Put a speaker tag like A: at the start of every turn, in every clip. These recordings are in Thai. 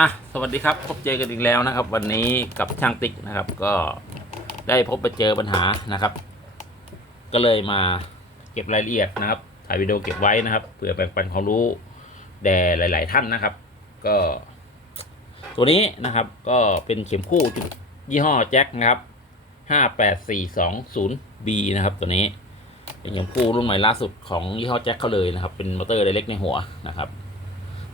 A: อะสวัสดีครับพบเจอกันอีกแล้วนะครับ วันนี้กับช่างติ๊กนะครับ ก็ได้พบไปเจอปัญหานะครับ ก็เลยมาเก็บรายละเอียดนะครับ ถ่ายวิดีโอเก็บไว้นะครับเพื่อแบ่งปันความรู้แด่หลาย ๆ ท่านนะครับ ก็ ตัวนี้นะครับก็เป็นเข็มคู่จุดยี่ห้อแจ็คนะครับ 58420B นะครับ ตัวนี้เป็นเข็มคู่รุ่นใหม่ล่าสุดของยี่ห้อแจ็คเขาเลยนะครับ เป็นมอเตอร์ไดเล็กในหัวนะครับ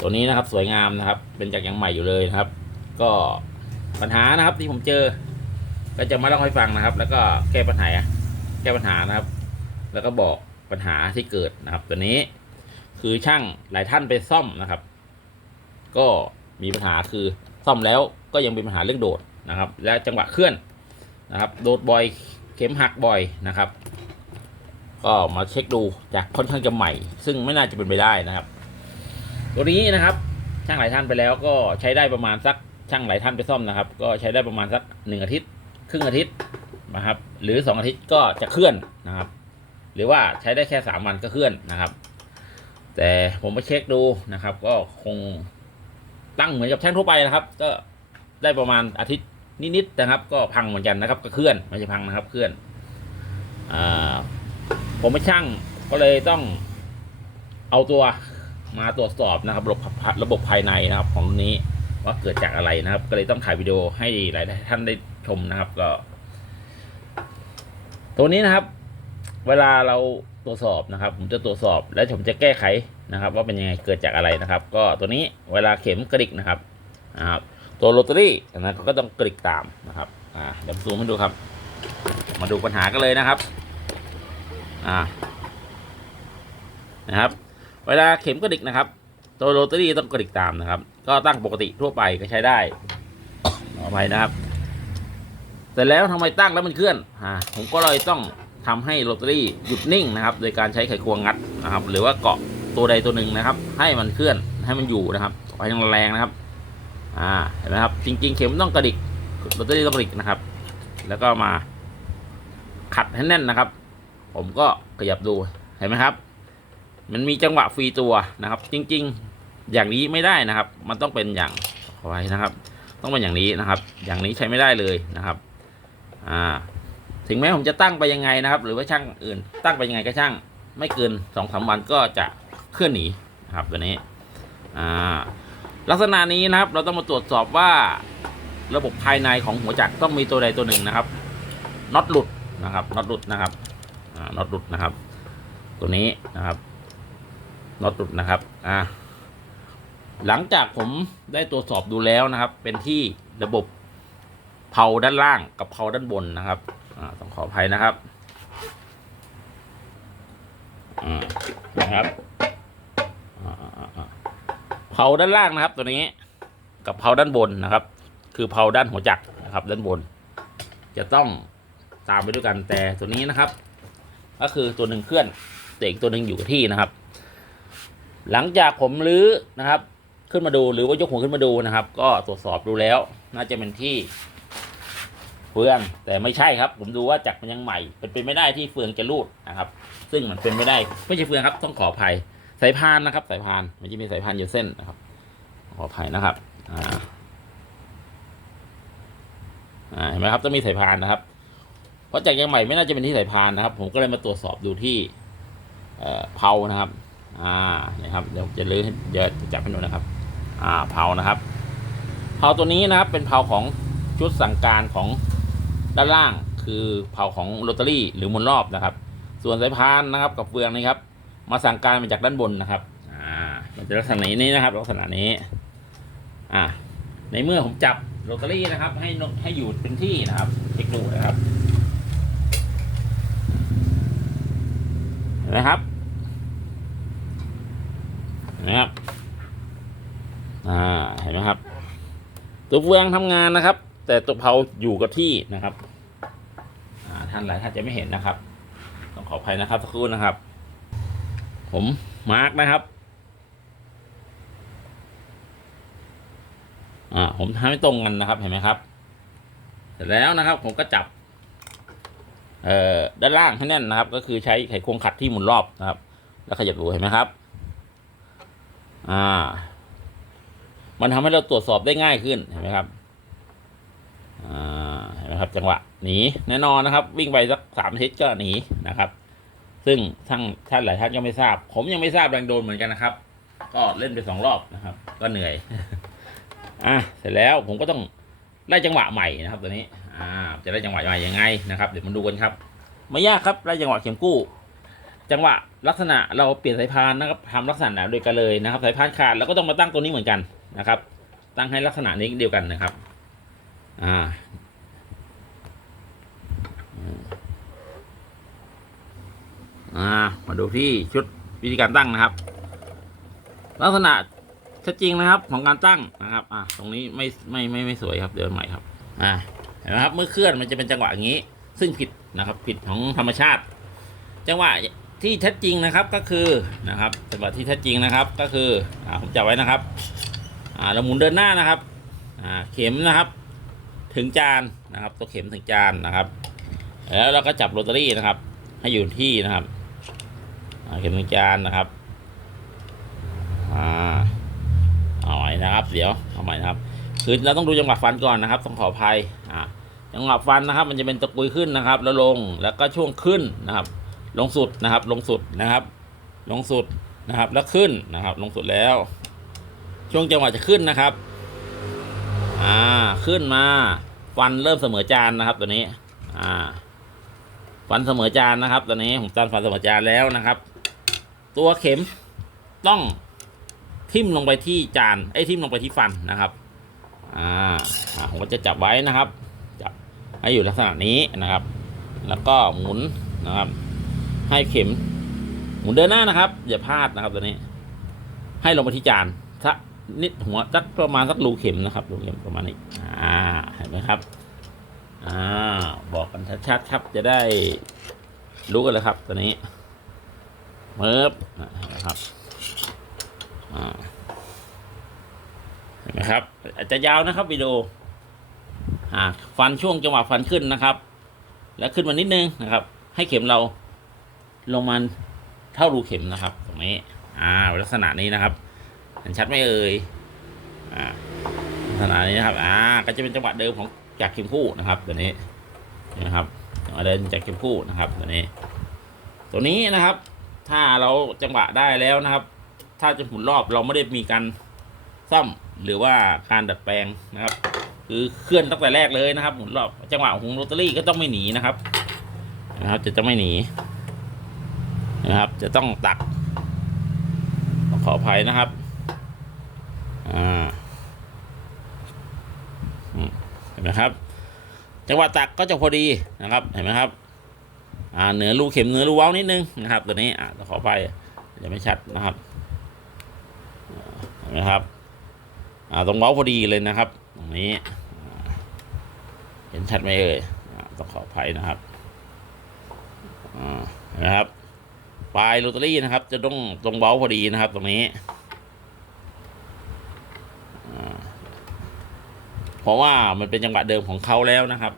A: ตัวนี้นะครับสวยงามนะครับ เป็นจากยังใหม่อยู่เลยนะครับ ก็ปัญหานะครับที่ผมเจอ ก็จะมาเล่าให้ฟังนะครับ แล้วก็แก้ปัญหาแก้ปัญหานะครับ แล้วก็บอกปัญหาที่เกิดนะครับ ตัวนี้คือช่างหลายท่านไปซ่อมนะครับ ก็มีปัญหาคือซ่อมแล้วก็ยังมีปัญหาเรื่องโดดนะครับ และจังหวะเคลื่อนนะครับ โดดบ่อยเข็มหักบ่อยนะครับ ก็มาเช็คดูจากค่อนข้างจะใหม่ ซึ่งไม่น่าจะเป็นไปได้นะครับ ตัวนี้นะครับ ช่างหลายท่านไปแล้วก็ใช้ได้ประมาณสักช่างหลายท่านไปซ่อมนะครับ ก็ใช้ได้ประมาณสักหนึ่งอาทิตย์ ครึ่งอาทิตย์นะครับ หรือสองอาทิตย์ก็จะเคลื่อนนะครับ หรือว่าใช้ได้แค่สามวันก็เคลื่อนนะครับ แต่ผมมาเช็คดูนะครับ ก็คงตั้งเหมือนกับช่างทั่วไปนะครับ ก็ได้ประมาณอาทิตย์นิดๆนะครับ ก็พังเหมือนกันนะครับ ก็เคลื่อนไม่ใช่พังนะครับ เคลื่อนอผมไปช่างก็เลยต้องเอาตัว มาตรวจสอบนะครับระบบระบบภายในนะครับของรุ่นนี้ว่าเกิดจากอะไรนะครับ ก็เลยต้องถ่ายวิดีโอให้หลายท่านได้ชมนะครับก็ ตัวนี้นะครับ เวลาเราตรวจสอบนะครับ ผมจะตรวจสอบและผมจะแก้ไขนะครับ ว่าเป็นยังไงเกิดจากอะไรนะครับ ก็ตัวนี้เวลาเข็มกระดิกนะครับนะครับ ตัวโรตารี่นะก็ต้องกระดิกตามนะครับอ่าเดี๋ยวซูมให้ดูครับ มาดูปัญหากันเลยนะครับอ่านะครับ เวลาเข็มกระดิกนะครับ ตัวโรตารี่ต้องกระดิกตามนะครับ ก็ตั้งปกติทั่วไปก็ใช้ได้ขออภัยนะครับ เสร็จแล้วทำไมตั้งแล้วมันเคลื่อนอ่าผมก็เลยต้องทำให้โรตารี่หยุดนิ่งนะครับ โดยการใช้ไขควงงัดนะครับ หรือว่าเกาะตัวใดตัวหนึ่งนะครับ ให้มันเคลื่อนให้มันอยู่นะครับไปแรงๆนะครับ อ่าเห็นไหมครับ จริง ๆ เข็มต้องกระดิกโรตารี่ต้องกระดิกนะครับ แล้วก็มาขัดให้แน่นนะครับ ผมก็ขยับดูเห็นไหมครับ มันมีจังหวะฟรีตัวนะครับ จริง ๆ อย่างนี้ไม่ได้นะครับ มันต้องเป็นอย่างไว้นะครับ ต้องเป็นอย่างนี้นะครับ อย่างนี้ใช้ไม่ได้เลยนะครับ อ่า ถึงแม้ผมจะตั้งไปยังไงนะครับ หรือว่าช่างอื่น ตั้งไปยังไงก็ช่าง ไม่เกินสองสามวันก็จะเคลื่อนหนีนะครับตัวนี้ อ่า ลักษณะนี้นะครับ เราต้องมาตรวจสอบว่าระบบภายในของหัวจักรต้องมีตัวใดตัวหนึ่งนะครับน็อตหลุดนะครับน็อตหลุดนะครับอ่าน็อตหลุดนะครับ ตัวนี้นะครับ น็อตหลุดนะครับอ่าหลังจากผมได้ตรวจสอบดูแล้วนะครับ เป็นที่ระบบเผาด้านล่างกับเผาด้านบนนะครับอ่าต้องขออภัยนะครับอ่านะครับอ่าอ่าอ่าเผาด้านล่างนะครับ ตัวนี้กับเผาด้านบนนะครับ คือเผาด้านหัวจักรนะครับ ด้านบน จะต้องตามไปด้วยกันแต่ตัวนี้นะครับ ก็คือตัวหนึ่งเคลื่อนแต่อีกตัวหนึ่งอยู่กับที่นะครับ หลังจากผมรื้อนะครับ ขึ้นมาดูหรือว่ายกหัวขึ้นมาดูนะครับ ก็ตรวจสอบดูแล้ว น่าจะเป็นที่เฟืองแต่ไม่ใช่ครับ ผมดูว่าจักรมันยังใหม่ เป็นไปไม่ได้ที่เฟืองจะรูดนะครับ ซึ่งมันเป็นไม่ได้ไม่ใช่เฟืองครับ ต้องขออภัยสายพานนะครับ สายพานมันจะมีสายพานอยู่เส้นนะครับ ขออภัยนะครับอ่าเห็นไหมครับต้องมีสายพานนะครับ เพราะจากยังใหม่ไม่น่าจะเป็นที่สายพานนะครับ ผมก็เลยมาตรวจสอบดูที่เอ่อเผานะครับ อ่านี่ยครับเดี๋ยวจะลื้อเดี๋ยวจะจับให้ดูนะครับ อ่าเผานะครับเผาตัวนี้นะครับเป็นเผาของชุดสั่งการของด้านล่างคือเผาของโรตารี่หรือหมุนรอบนะครับ ส่วนสายพานนะครับกับเฟืองนี่ครับมาสั่งการมาจากด้านบนนะครับอ่ามันจะลักษณะนี้นะครับ ลักษณะนี้อ่าในเมื่อผมจับโรตารี่นะครับ ให้นกให้อยู่เป็นที่นะครับเช็คดูนะครับนไหมครับ เห็นไหมครับ อ่า เห็นไหมครับ ตัวเฟืองทำงานนะครับ แต่ตัวเผาอยู่กับที่นะครับท่านหลายท่านจะไม่เห็นนะครับ ต้องขออภัยนะครับสักครู่นะครับ ผมมาร์กนะครับอ่าผมทำให้ตรงกันนะครับเห็นไหมครับ เสร็จแล้วนะครับ ผมก็จับเอ่อด้านล่างให้แน่นนะครับ ก็คือใช้ไขควงขัดที่หมุนรอบนะครับ แล้วขยับดูเห็นไหมครับ อ่า มันทำให้เราตรวจสอบได้ง่ายขึ้นเห็นไหมครับเห็นไหมครับ จังหวะหนีแน่นอนนะครับ วิ่งไปสักสามทิศก็หนีนะครับ ซึ่งทั้งท่านหลายท่านก็ไม่ทราบ ผมยังไม่ทราบแรงโดนเหมือนกันนะครับ ก็เล่นไปสองรอบนะครับ ก็เหนื่อยอะเสร็จแล้วผมก็ต้องไล่จังหวะใหม่นะครับ ตัวนี้อ่าจะได้จังหวะใหม่ยังไงนะครับเดี๋ยวมาดูกันครับ ไม่ยากครับไล่จังหวะเข็มกู้ จังหวะลักษณะเราเปลี่ยนสายพานนะครับทำลักษณะเดียวกันเลยนะครับ สายพานขาดเราก็ต้องมาตั้งตัวนี้เหมือนกัน นะครับ ตั้งให้ลักษณะนี้เดียวกันนะครับอ่าอ่ามาดูที่ชุดวิธีการตั้งนะครับ ลักษณะชัดจริงนะครับของการตั้งนะครับ อ่าตรงนี้ไม่ไม่ไม่ไม่สวยครับเดี๋ยวใหม่ครับ อ่าเห็นไหมครับเมื่อเคลื่อนมันจะเป็นจังหวะอย่างนี้ ซึ่งผิดนะครับ ผิดของธรรมชาติ จังหวะที่แท้จริงนะครับก็คือนะครับจังหวะที่แท้จริงนะครับก็คืออ่าผมจับไว้นะครับ อ่าเราหมุนเดินหน้านะครับอ่าเข็มนะครับ ถึงจานนะครับ ตัวเข็มถึงจานนะครับ แล้วเราก็จับโรตารี่นะครับ ให้อยู่ที่นะครับเข็มถึงจานนะครับอ่าเอาใหม่นะครับ เดี๋ยวเอาใหม่นะครับคือเราต้องดูจังหวะฟันก่อนนะครับต้องขออภัยอ่าจังหวะฟันนะครับ มันจะเป็นตะกุยขึ้นนะครับ แล้วลงแล้วก็ช่วงขึ้นนะครับ ลงสุดนะครับ ลงสุดนะครับ ลงสุดนะครับ แล้วขึ้นนะครับ ลงสุดแล้ว ช่วงจังหวะจะขึ้นนะครับ อ่า ขึ้นมา ฟันเริ่มเสมอจานนะครับ ตัวนี้ อ่า ฟันเสมอจานนะครับ ตัวนี้ผมตันฟันเสมอจานแล้วนะครับ ตัวเข็มต้องทิ่มลงไปที่จาน ไอ้ยทิ่มลงไปที่ฟันนะครับอ่าอ่า ผมก็จะจับไว้นะครับ จับให้อยู่ลักษณะนี้นะครับ แล้วก็หมุนนะครับ ให้เข็ม หมุนเดินหน้านะครับ อย่าพลาดนะครับตัวนี้ ให้ลงไปที่จานสัก นิดหัวสักประมาณสักรูเข็มนะครับรูเข็มประมาณนี้อ่าเห็นไหมครับอ่าบอกกันชัดๆครับจะได้รู้กันเลยครับตัวนี้เมิบนะครับอ่าเห็นไหมครับ อาจจะยาวนะครับวิดีโออ่าฟันช่วงจังหวะฟันขึ้นนะครับ แล้วขึ้นมานิดนึงนะครับ ให้เข็มเราลงมาเท่ารูเข็มนะครับ ตรงนี้อ่าลักษณะนี้นะครับ นชัดไหมเอ่ยอ่าลักษณะนี้นะครับ อ่า ก็จะเป็นจังหวะเดิมของจากเข็มคู่นะครับตัวนี้นะครับเดินจากเข็มคู่นะครับตัวนี้ ตัวนี้นะครับ ถ้าเราจังหวะได้แล้วนะครับ ถ้าจะหมุนรอบเราไม่ได้มีการซ่อมหรือว่าการดัดแปลงนะครับ คือเคลื่อนตั้งแต่แรกเลยนะครับ หมุนรอบจังหวะของโรตารี่ก็ต้องไม่หนีนะครับ นะครับจะต้องไม่หนีนะครับ จะต้องตักขออภัยนะครับ อ่าเห็นไหมครับ จังหวะตักก็จะพอดีนะครับ เห็นไหมครับ อ่าเหนือรูเข็มเหนือรูเว้านิดนึงนะครับ ตัวนี้อ่าต้องขออภัยจะไม่ชัดนะครับเห็นไหมครับ อ่าตรงเว้าพอดีเลยนะครับ ตรงนี้เห็นชัดไหมเอ่ยอ่าต้องขออภัยนะครับอ่าเห็นไหมครับ ปลายโรตารี่นะครับ จะต้องตรงเว้าพอดีนะครับ ตรงนี้อ่าเพ ราะว่ามันเป็นจังหวะเดิมของเขาแล้วนะครับ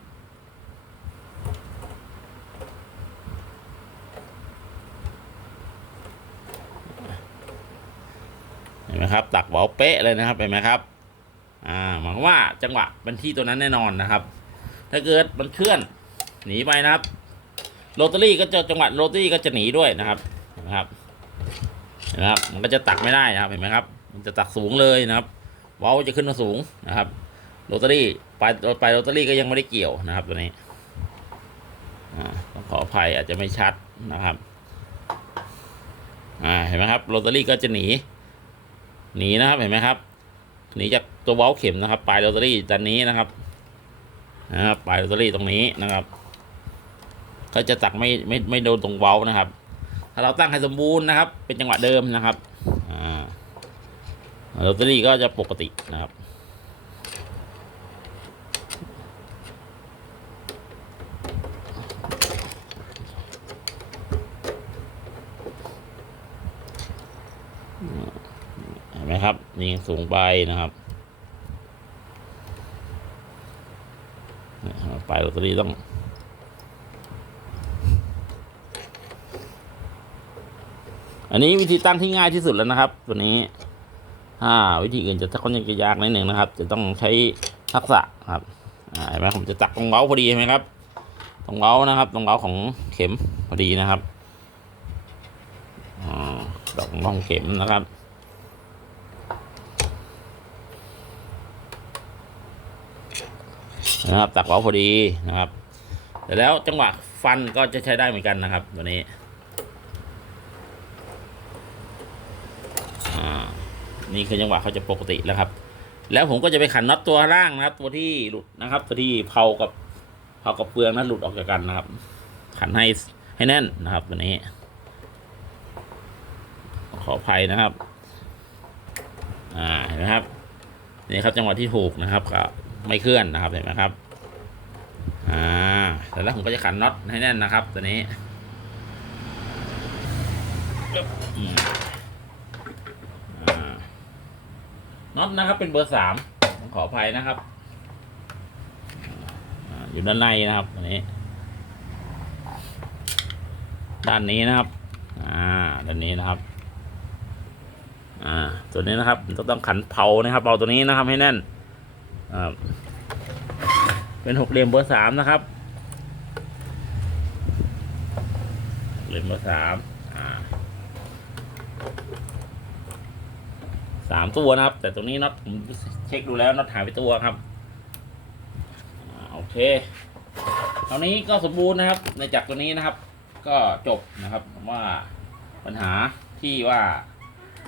A: เห็นไหมครับ ตักเบาเป๊ะเลยนะครับเห็นไหมครับ อ่าหมายว่าจังหวะเป็นที่ตัวนั้นแน่นอนนะครับ ถ้าเกิดมันเคลื่อนหนีไปนะครับโรตารี่ก็จะจังหวะโรตารี่ก็จะหนีด้วยนะครับนไหมครับนไหมครับ มันก็จะตักไม่ได้นะครับเห็นไหมครับ มันจะตักสูงเลยนะครับ เว้าจะขึ้นมาสูงนะครับ โรตารี่ปลายปลายโรตารี่ก็ยังไม่ได้เกี่ยวนะครับตัวนี้ต้องขออภัยอาจจะไม่ชัดนะครับเห็นไหมครับโรตารี่ก็จะหนี หนีนะครับเห็นไหมครับหนีจากตัวเว้าเข็มนะครับ ปลายโรตารี่ด้านนี้นะครับนะครับปลายโรตารี่ตรงนี้นะครับ ก็จะตักไม่ไม่ไม่โดนตรงเว้านะครับ ถ้าเราตั้งให้สมบูรณ์นะครับ เป็นจังหวะเดิมนะครับอ่าโรตารี่ก็จะปกตินะครับ เห็นไหมครับยิง สูงไปนะครับเนี่ยปลายโรตารี่ต้องอันนี้วิธีตั้งที่ง่ายที่สุดแล้วนะครับ ตัวนี้ถ้าวิธีอื่นจะค่อนข้างจะยากนิดหนึ่งนะครับ จะต้องใช้ทักษะครับเห็นไหมผมจะจักตรงเว้าพอดีเห็นไหมครับตรงเว้านะครับ ตรงเว้าของเข็มพอดีนะครับอ่าดอกของเข็มนะครับ นะครับตักเว้าพอดีนะครับแต่แล้วจังหวะฟันก็จะใช้ได้เหมือนกันนะครับ ตัวนี้อ่านี่คือจังหวะเขาจะปกติแล้วครับ แล้วผมก็จะไปขันน็อตตัวล่างนะครับ ตัวที่หลุดนะครับ ตัวที่เผากับเผากับเปลืองนั้นหลุดออกจากกันนะครับ ขันให้ให้แน่นนะครับ ตัวนี้ ขออภัยนะครับ อ่าเห็นไหมครับนี่ครับจังหวะที่ถูกนะครับก็ ไม่เคลื่อนนะครับเห็นไหมครับอ่าแต่แล้วผมก็จะขันน็อตให้แน่นนะครับตัวนี้อ่าน็อตนะครับเป็นเบอร์สามขออภัยนะครับอยู่ด้านในนะครับตัวนี้ ด้านนี้นะครับ อ่า ด้านนี้นะครับ อ่า ตัวนี้นะครับต้องต้องขันเผานะครับเผาตัวนี้นะครับให้แน่น เป็นหกเหลี่ยมเบอร์สามนะครับเหลี่ยมเบอร์สามสามตัวนะครับ แต่ตรงนี้น็อตผมเช็คดูแล้วน็อตหายไปตัวครับอโอเคตอนนี้ก็สมบูรณ์นะครับ ในจักรตัวนี้นะครับ ก็จบนะครับว่าปัญหาที่ว่า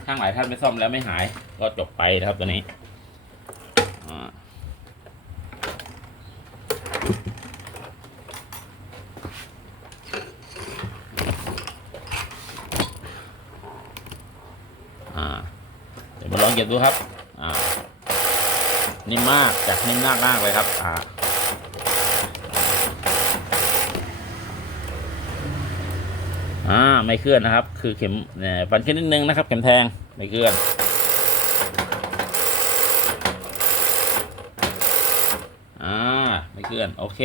A: ช่างหลายท่านไม่ซ่อมแล้วไม่หาย ก็จบไปนะครับตัวนี้อ่า เดี๋ยวมาลองเก็บดูครับ อ่า นิ่มมากจากนิ่มมากมากเลยครับ อ่าอ่าไม่เคลื่อนนะครับ คือเข็มเนี่ยฟันขึ้นนิดนึงนะครับ เข็มแทงไม่เคลื่อนอ่าไม่เคลื่อนโอเค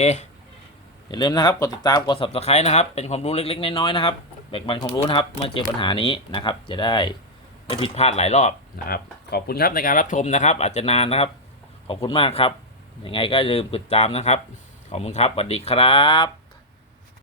A: อย่าลืมนะครับกดติดตามกด subscribe นะครับ เป็นความรู้เล็กๆน้อยๆนะครับแบ่งปันความรู้นะครับเมื่อเจอปัญหานี้นะครับ จะได้ ไม่ผิดพลาดหลายรอบนะครับ ขอบคุณครับในการรับชมนะครับ อาจจะนานนะครับ ขอบคุณมากครับ ยังไงก็อย่าลืมกดติดตามนะครับ ขอบคุณครับสวัสดีครับ